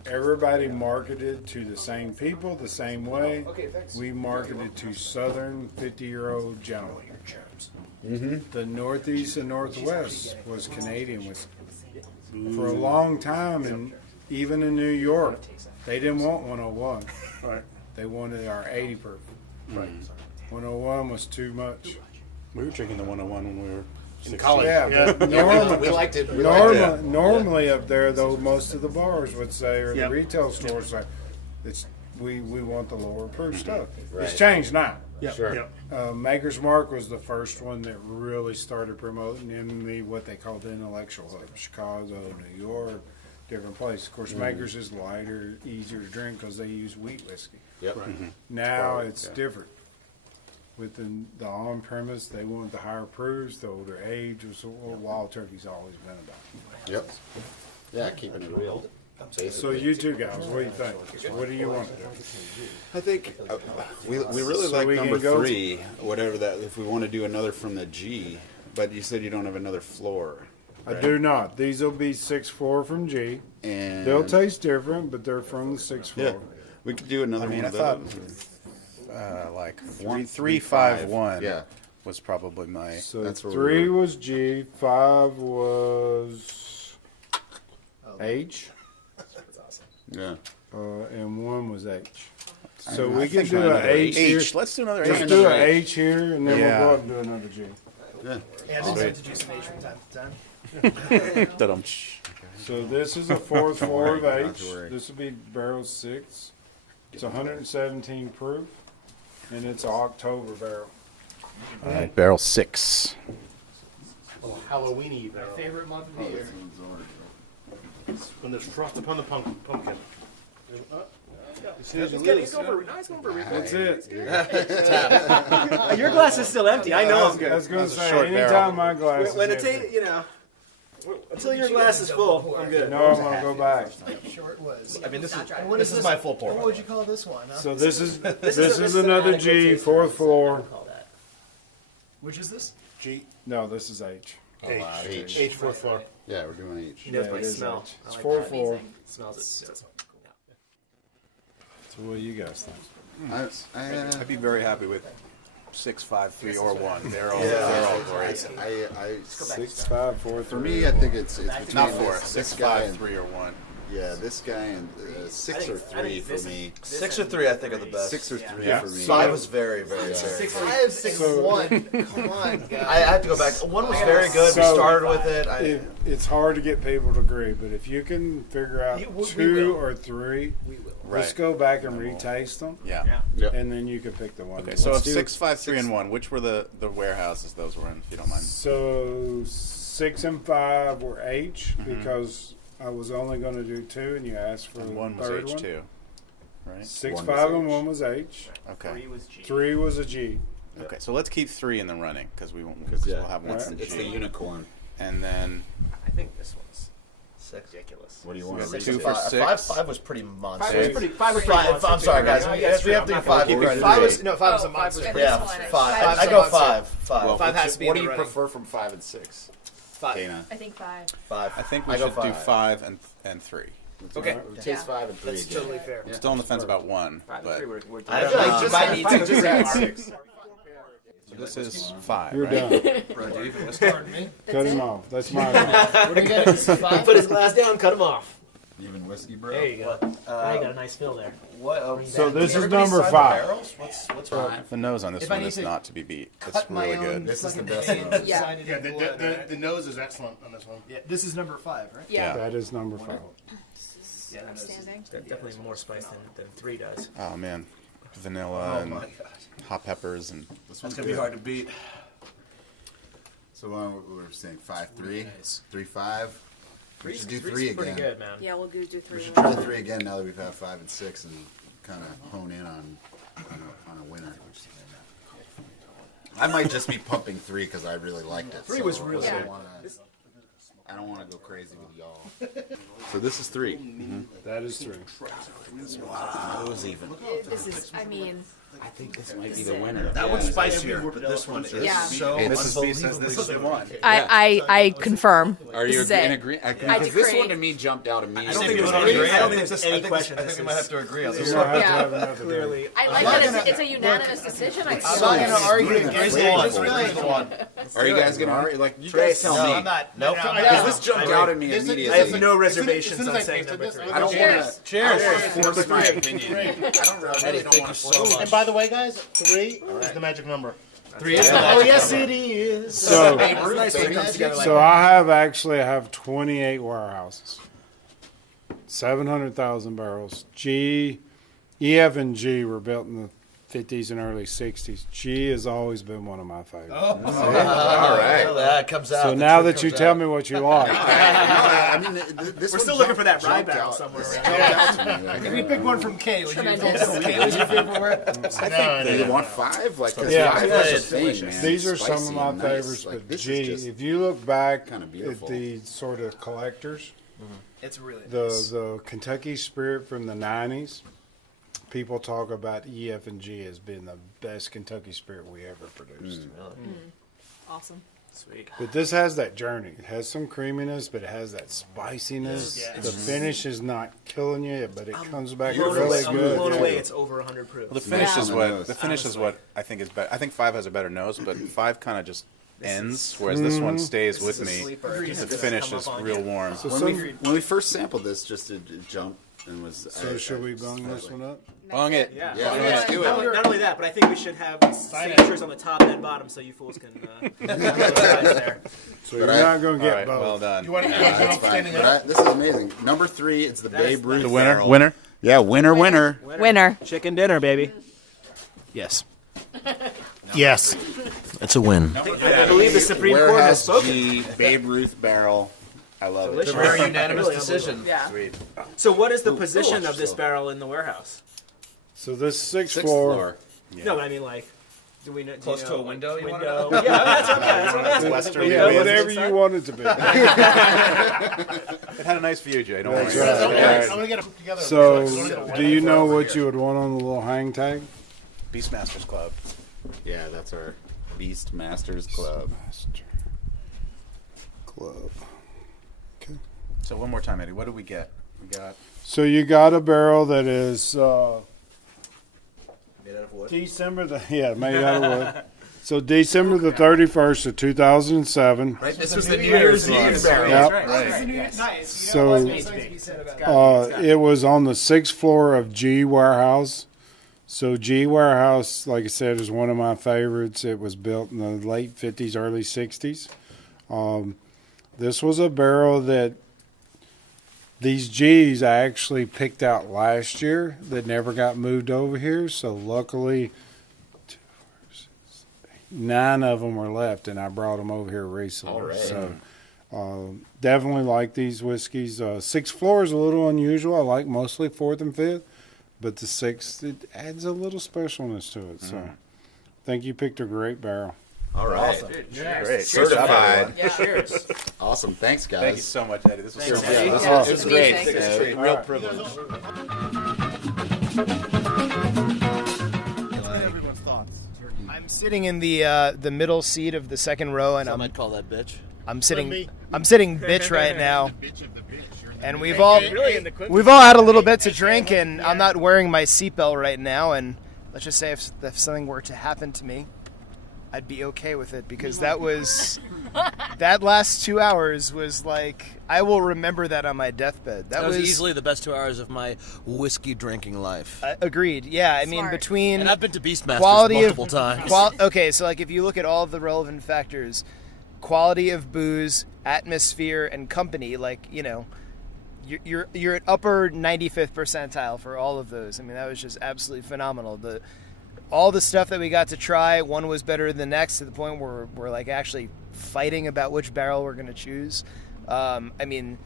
everybody marketed to the same people the same way. We marketed to Southern 50-year-old gentlemen. The Northeast and Northwest was Canadian whiskey. For a long time, and even in New York, they didn't want 101. Right. They wanted our 80 proof. Right. 101 was too much. We were drinking the 101 when we were In college. Yeah, but We liked it. We liked it. normally up there, though, most of the bars would say, or Yep. the retail stores say, we want the lower proof stuff. Right. It's changed now. Yeah. Sure. Yeah. Maker's Mark was the first one that really started promoting in what they called the intellectual hub. Chicago, New York, different places. Of course, Maker's is lighter, easier to drink because they use wheat whiskey. Yep. Now it's different. With the on-premise, they want the higher proofs, the older age. Was what Wild Turkey's always been about. Yep. Yeah, keeping it real. So you two guys, what do you think? What do you want to do? I think we really So like we can number go- 3, whatever that. If we want to do another from the G, but you said you don't have another floor. I do not. These will be 6.4 from G. And They'll taste different, but they're from the 6.4. Yeah, we could do another I mean, one I of thought those. like 1, 3, 5, 1 Yeah. was probably my. So That's where 3 we was G, 5 was H, Yeah. and 1 was H. So I we can think do another an H here. Let's do another Let's H. do an H here, and then Yeah. we'll go up and do another G. Yeah. Yeah, I've been sent to do some H from time to time. Da-dum-tsh. So this is a 4th floor of Don't H. worry. This will be barrel 6. It's 117 proof, and it's an October barrel. All right, barrel 6. Oh, Halloweeny. My favorite month of the year. When there's frost upon the pumpkin. He's going for That's it. Your glass is still empty. I know. I was going to say, short anytime barrel. my glass When is it's empty, until your glass is full, I'm good. no, I'm going to go back. Short was. I mean, this is What this is my full pour. What would you call this one? Huh? So this is another G, 4th floor. Which is this? G. No, this is H. H. H fourth floor. Yeah, we're doing H. You know, Yeah, by it is smell. H. I It's like 4th that. floor. It smells it. So what do you guys think? I'd be very happy with 6, 5, 3, or 1. They're all great. 6, 5, 4, 3. For me, I think it's between Not 4. this 6, guy 5, and 3, or 1. yeah, this guy and 6 or 3 for me. 6 or 3, I think, are the best. 6 or 3 Yeah. for me. 5 was very, very, very. 5, 6, 1. Come on, guys. I have to go back. 1 was very good. We So- started with it. It's hard to get people to agree, but if you can figure out We 2 will. or 3, let's Right. go back and retaste them, Yeah. and then you can pick the one. Okay, you so want. if 6, 5, 3, and 1, which were the warehouses those were in, if you don't mind? So 6 and 5 were H Mm-hmm. because I was only going to do 2, and you asked for And the 1 was third H2, right? 6, 1 was 5, and H. 1 was H. Okay. 3 was a G. Okay, so let's keep 3 in the running because we'll have 1 from It's the G. unicorn. And then I think this one's 6. ridiculous. What do you we want? got Six 2 and for 5. 6. 5 was pretty monster. 5 was pretty. 5 was pretty. Five, I'm sorry, guys. We have to do 5. Keep it 5 was, No, 5 was a Oh, monster. five was- yeah, This one, 5. five I go was a monster. 5. 5. 5 has to be What in do the you running. prefer from 5 and 6? 5. Dana. I think 5. 5. I think we I go should do 5 and 3. Okay. Taste 5 and 3 That's again. totally fair. I'm still on the fence about 1, 5 and but 3 we're I feel like Just might have need 5 to and 3 are 6. this is 5, You're right? done. Cut him off. That's my one. What do you got? This is 5? Put his glass down, cut him off. Even whiskey, bro? There you go. Now you got a nice fill there. What? So this is everybody number sign the 5. barrels? What's wrong? The nose on this If I one need is to not to be beat. It's Cut my really own. good. This is the fucking best thing one. and Yeah. sign it Yeah, and pull it. the nose is excellent on this one. Yeah, this is number 5, right? Yeah. That is number 5. Yeah, that is. Outstanding. Definitely more spice than 3 does. Oh, man. Vanilla and my God. hot peppers and This That's one's going to be good. hard to beat. So we were saying 5-3, 3-5. We should do 3 Three's again. pretty good, man. Yeah, we'll do 3. We should try 3 again now that we've had 5 and 6 and kind of hone in on a winner. I might just be pumping 3 because I really liked it. 3 was really good. I don't want to go crazy with y'all. So this is 3. That is 3. Nose even. This is, I mean, I think this might be the winner. That one's spicier, but this one is so Mrs. Beast says this is the one. I confirm. Are you This is in it. agreement? I Because this agree. one to me jumped out immediately. I don't think there's any question. I think we might have to agree on this We'll one. have to have another Clearly. I like that it's a unanimous decision. I I'm feel not like. gonna argue against the one. Are you guys going to argue? Like, you guys tell me. I'm not. Nope. Because this jumped out at me immediately. I have no reservations on saying number 3. I don't want to. Cheers. Force my opinion. I don't really want to slow. And by the way, guys, 3 is the magic number. 3 is the magic number. Yes, it is. So, Nice when it comes together like so I have 28 warehouses, 700,000 barrels. EF and G were built in the 50s and early 60s. G has always been one of my favorites. All right. That comes out. So now that you tell me what you like, I mean, this We're one still looking for that rye jumped barrel out. somewhere This around. jumped out to me. If we pick one from Kay, would you Tremendous. Kaylee's your favorite? Do you want 5? Like, because Yeah. 5 is a thing, man. these are Spicy some of my and nice. favorites. Like, But this G, is just if you look back kinda at beautiful. the sort of collectors, It's really the Kentucky Spirit from the 90s, people talk about EF and G as being the best Kentucky Spirit we ever produced. Awesome. sweet. But this has that journey. It has some creaminess, but it has that spiciness. Yeah. The finish is not killing you, but it comes back Blown really away, I'm good. blown Yeah. away. It's over 100 proof. Well, the finish Yeah. is On the nose. what I think is better. I think 5 has a better nose, but 5 kind of just ends, whereas this one stays with me. Sleeper. The finish is real warm. So, When we first sampled this, just to jump and was. so should we bung this one up? Bung it. Yeah. Yeah, Oh, let's do it. Not only that, but I think we should have signatures on the top and bottom so you fools can there. So you're I- not going to All get right, both. well done. You want to That's fine. But this is amazing. Number 3, it's the Babe Ruth. The winner. barrel. Winner. Yeah, winner. Winner. Chicken dinner, baby. Yes. Yes. It's a win. I believe the Supreme Court has Warehouse spoken. G, Babe Ruth barrel. I love Delicious. it. Very unanimous Really decision. Yeah. Sweet. So what is the Ooh, position cool. of this barrel in the warehouse? So this sixth 6th floor, floor. No, but I mean like, do we know? do Close you to a know, window, like, you wanna window. know? Yeah, that's what I'm asking. Western Window, window. whatever inside? you want it to be. It had a nice view, Jay. Don't worry. That's right. All right. I'm gonna get them together. So, do you know what you would want on the little hang tag? BeastMasters Club. Yeah, that's our BeastMasters Club. Club. So one more time, Eddie. What do we get? We got So you got a barrel that is Made out of wood. December made out of wood. So December the 31st of 2007. Right? This was the New Year's Eve barrel. Yep. Right. Nice. So It it was on the 6th floor of G Warehouse. So G Warehouse, like I said, is one of my favorites. It was built in the late 50s, early 60s. This was a barrel that these G's I actually picked out last year that never got moved over here. So luckily, 9 of them were left, and I brought them over here recently. All right. So definitely like these whiskeys. 6th floor is a little unusual. I like mostly 4th and 5th, but the 6th, it adds a little specialness to it. So I think you picked a great barrel. All right. great. Certified. Yeah. Cheers. Awesome. Thanks, guys. Thank you so much, Eddie. This was Thanks, so Eddie. good. It was great. Amazing. Real privilege. Everyone's thoughts. I'm sitting in the middle seat of the second row, and I might call that bitch. I'm sitting bitch right now. And we've all had a little bit to drink, and I'm not wearing my seatbelt right now. And let's just say if something were to happen to me, I'd be okay with it, because that last 2 hours was like, I will remember that on my deathbed. That was easily the best 2 hours of my whiskey drinking life. Agreed. Yeah, I mean, Smart. between And I've been to BeastMasters quality multiple of times. Okay, so like if you look at all of the relevant factors, quality of booze, atmosphere, and company, like, you know, you're at upper 95th percentile for all of those. I mean, that was just absolutely phenomenal. All the stuff that we got to try, one was better than the next, to the point where we're like actually fighting about which barrel we're going to choose. I mean,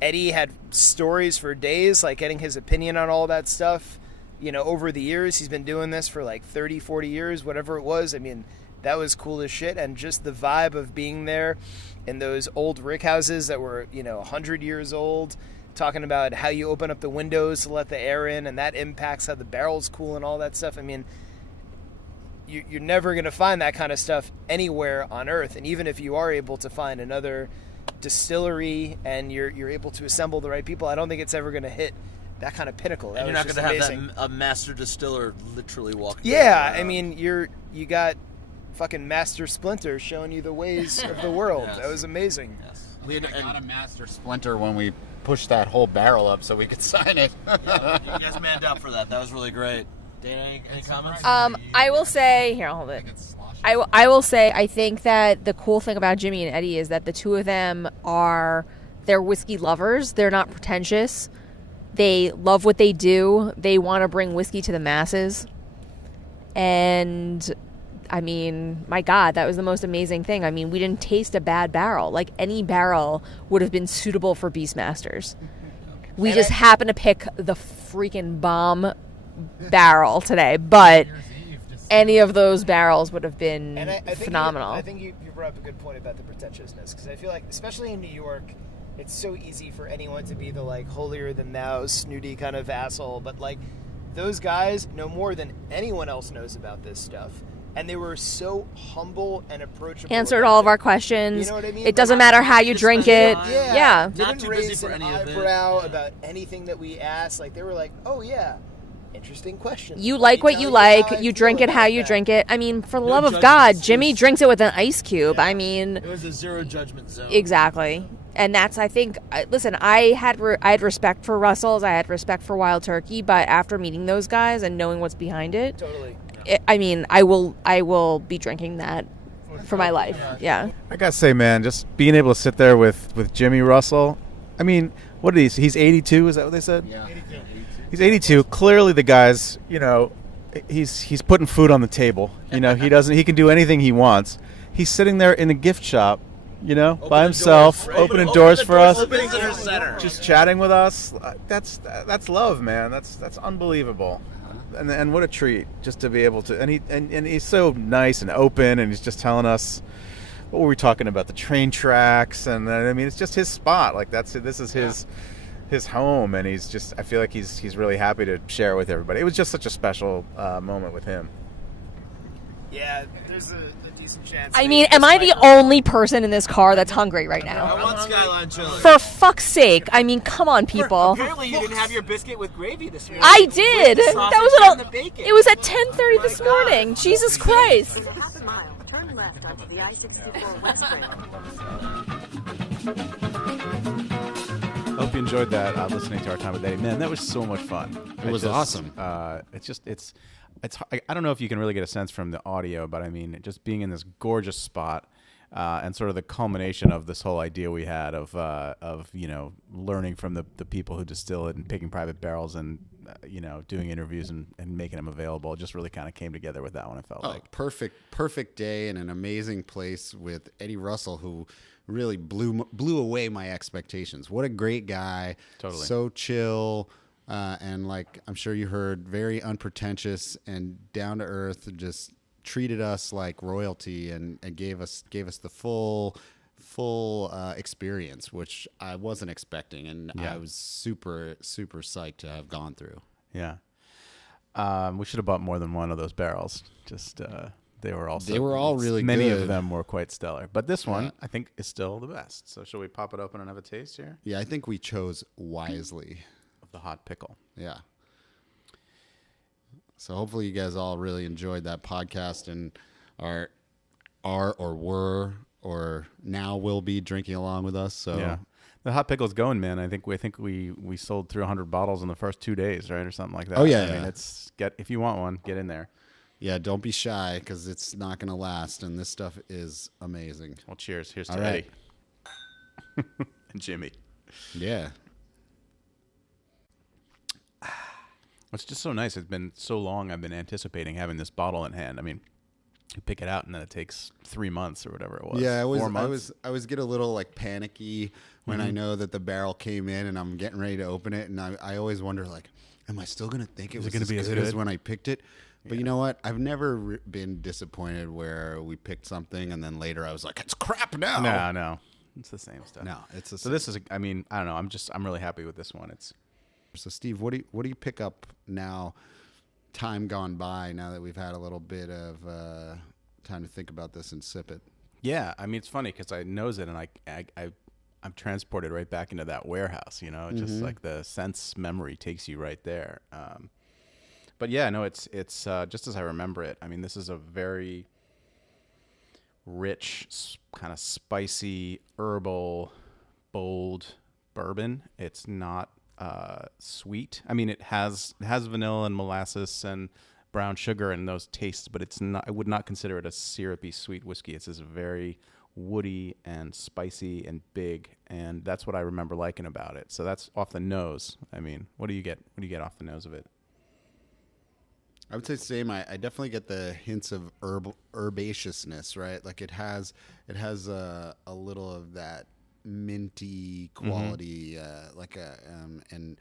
Eddie had stories for days, like getting his opinion on all that stuff. You know, over the years, he's been doing this for like 30, 40 years, whatever it was. I mean, that was cool as shit. And just the vibe of being there in those old rickhouses that were, 100 years old, talking about how you open up the windows to let the air in, and that impacts how the barrels cool and all that stuff. I mean, you're never going to find that kind of stuff anywhere on Earth. And even if you are able to find another distillery and you're able to assemble the right people, I don't think it's ever going to hit that kind of pinnacle. That and you're not going to have a master distiller literally walking. Yeah, I mean, you got fucking Master Splinter showing you the ways of the world. Yes. That was amazing. Yes. We got a Master Splinter when we pushed that whole barrel up so we could sign it. Yeah, you guys manned up for that. That was really great. Dan, any comments? I will say, here, I'll hold it. I will say, I think that the cool thing about Jimmy and Eddie is that the two of them they're whiskey lovers. They're not pretentious. They love what they do. They want to bring whiskey to the masses. And, I mean, my God, that was the most amazing thing. I mean, we didn't taste a bad barrel. Like, any barrel would have been suitable for BeastMasters. We just happened to pick the freaking bomb barrel today, but any of those barrels would have been phenomenal. I think you brought up a good point about the pretentiousness, because I feel like, especially in New York, it's so easy for anyone to be the, like, holier-than-thou, snooty kind of asshole, but, like, those guys know more than anyone else knows about this stuff. And they were so humble and approachable. Answered all of our questions. You know what I mean? It doesn't matter how you drink it. Yeah. Didn't raise an eyebrow about anything that we asked. Like, they were like, oh, yeah, interesting question. You like what you like. You drink it how you drink it. I mean, for the love of God, Jimmy drinks it with an ice cube. Yeah. I mean, it was a zero judgment zone. Exactly. And that's, I think, listen, I had respect for Russell's. I had respect for Wild Turkey. But after meeting those guys and knowing what's behind it, totally. I mean, I will be drinking that for my life. Yeah. I gotta say, man, just being able to sit there with Jimmy Russell. I mean, what is he? He's 82. Is that what they said? Yeah. 82. He's 82. Clearly, the guy's, he's putting food on the table. He can do anything he wants. He's sitting there in the gift shop, by himself, opening doors for us, just chatting with us. That's love, man. That's unbelievable. And what a treat just to be able to, and he's so nice and open, and he's just telling us, what were we talking about, the train tracks, and I mean, it's just his spot. Like, this is his home, and I feel like he's really happy to share it with everybody. It was just such a special moment with him. Yeah, there's a decent chance. I mean, am I the only person in this car that's hungry right now? I want Skyline chili. For fuck's sake. I mean, come on, people. Apparently you didn't have your biscuit with gravy this morning. I did. It was at 10:30 this morning. Jesus Christ. In half a mile, turn left onto the I-64 West Trail. Hope you enjoyed that, listening to our time with Eddie. Man, that was so much fun. It was awesome. I don't know if you can really get a sense from the audio, but I mean, just being in this gorgeous spot, and sort of the culmination of this whole idea we had of learning from the people who distill it and picking private barrels and doing interviews and making them available. It just really kind of came together with that one. I felt like perfect day and an amazing place with Eddie Russell, who really blew away my expectations. What a great guy! Totally, so chill. And like I'm sure you heard, very unpretentious and down to earth. Just treated us like royalty and gave us the full experience, which I wasn't expecting, and I was super psyched to have gone through. Yeah, we should have bought more than one of those barrels. Just they were all really many good. Of them were quite stellar, but this one I think is still the best. So shall we pop it open and have a taste here? Yeah, I think we chose wisely. The Hot Pickle. Yeah. So hopefully you guys all really enjoyed that podcast and are or were or now will be drinking along with us. So yeah, the Hot Pickle's going, man. I think we sold through 100 bottles in the first 2 days, right, or something like that. Oh yeah, I mean, if you want one, get in there. Yeah, don't be shy because it's not going to last, and this stuff is amazing. Well, cheers. Here's to all Eddie and Jimmy. Yeah. It's just so nice. It's been so long. I've been anticipating having this bottle in hand. I mean, you pick it out and then it takes 3 months or whatever it was. Yeah, 4 months. I was get a little like panicky when I know that the barrel came in and I'm getting ready to open it, and I always wonder, like, am I still gonna think it was going to be as good as when I picked it? But you know what? I've never been disappointed where we picked something and then later I was like, it's crap now. No, it's the same stuff. No, it's the so same. This is. I mean, I don't know. I'm really happy with this one. So Steve, what do you pick up now time gone by now that we've had a little bit of time to think about this and sip it. Yeah, I mean, it's funny because I nose it and I'm transported right back into that warehouse, you know, just like the sense memory takes you right there. But yeah, no, it's just as I remember it. I mean, this is a very rich, kind of spicy, herbal, bold bourbon. It's not sweet. I mean, it has vanilla and molasses and brown sugar and those tastes, but it's not. I would not consider it a syrupy sweet whiskey. It's this very woody and spicy and big, and that's what I remember liking about it. So that's off the nose. I mean, what do you get? What do you get off the nose of it? I would say same. I definitely get the hints of herbaceousness, right? Like it has a little of that minty quality, like an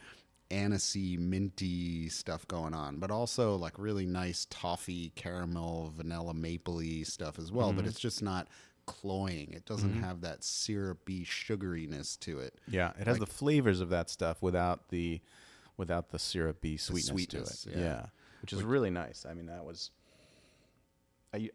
anisey, minty stuff going on, but also like really nice toffee, caramel, vanilla, mapley stuff as well. But it's just not cloying. It doesn't have that syrupy sugariness to it. Yeah, it has the flavors of that stuff without the syrupy sweetness to it. Yeah. Which is really nice. I mean, that was. I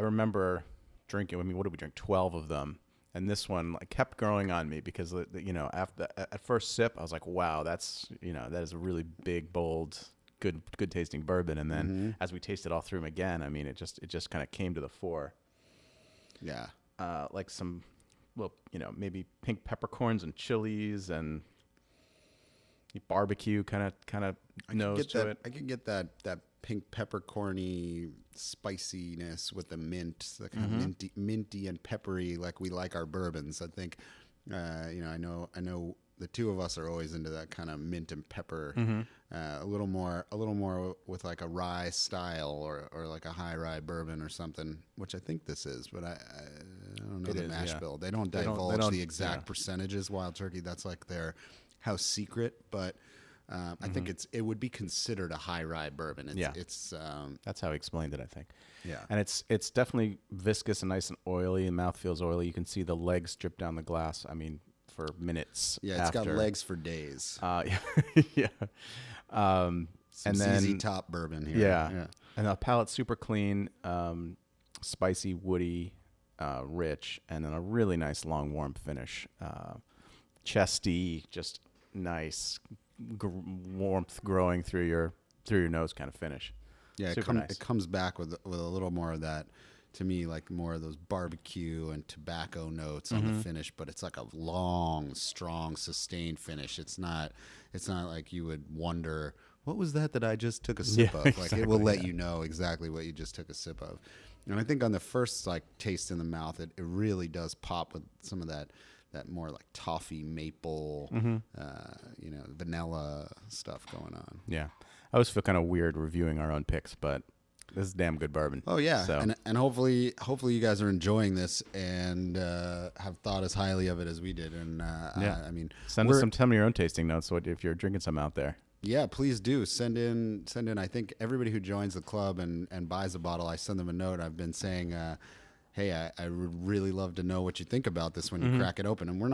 remember drinking. I mean, what did we drink? 12 of them, and this one like kept growing on me because you know, after at first sip, I was like, wow, that's, you know, that is a really big, bold, good tasting bourbon. And then as we tasted all through them again, I mean, it just kind of came to the fore. Yeah. Like some, well, you know, maybe pink peppercorns and chilies and barbecue kind of nose to it. I can get that pink peppercorny spiciness with the mint, the kind of minty and peppery, like we like our bourbons. I think, you know, I know the two of us are always into that kind of mint and pepper. A little more with like a rye style or like a high rye bourbon or something, which I think this is, but I don't know the mash bill. They don't divulge the exact percentages. Wild Turkey, that's like their house secret, but I think it would be considered a high rye bourbon. It's that's how he explained it, I think. Yeah, and it's definitely viscous and nice and oily. The mouth feels oily. You can see the legs drip down the glass. I mean, for minutes. Yeah, it's got legs for days. Yeah. Some and then ZZ Top bourbon here. Yeah. And the palate's super clean, spicy, woody, rich, and then a really nice long warm finish. Chesty, just nice warmth growing through your nose kind of finish. Yeah, nice. It comes back with a little more of that, to me, like more of those barbecue and tobacco notes on the finish, but it's like a long, strong, sustained finish. It's not like you would wonder, what was that I just took a sip of? Like it will let you know exactly what you just took a sip of. And I think on the first like taste in the mouth, it really does pop with some of that more like toffee, maple, you know, vanilla stuff going on. Yeah. I always feel kind of weird reviewing our own picks, but this is damn good bourbon. Oh yeah, so. and hopefully you guys are enjoying this and have thought as highly of it as we did. And I mean, send us some of your own tasting notes. So if you're drinking some out there. Yeah, please do send in. I think everybody who joins the club and buys a bottle, I send them a note. I've been saying, hey, I would really love to know what you think about this when you crack it open. And we're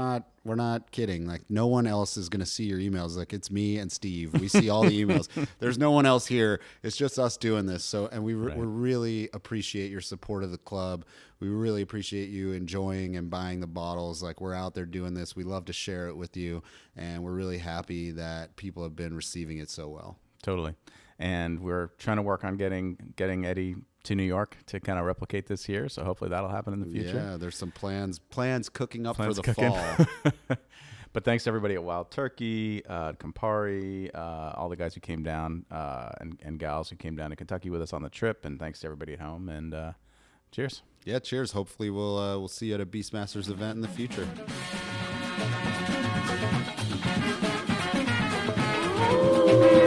not kidding. Like, no one else is going to see your emails. Like, it's me and Steve. We see all the emails. There's no one else here. It's just us doing this. So, and we really appreciate your support of the club. We really appreciate you enjoying and buying the bottles. Like, we're out there doing this. We love to share it with you. And we're really happy that people have been receiving it so well. Totally. And we're trying to work on getting Eddie to New York to kind of replicate this here. So hopefully that'll happen in the future. Yeah, there's some plans cooking up for the fall. But thanks to everybody at Wild Turkey, Campari, all the guys who came down and gals who came down to Kentucky with us on the trip. And thanks to everybody at home. And cheers. Yeah, cheers. Hopefully we'll see you at a BeastMasters event in the future. Woo!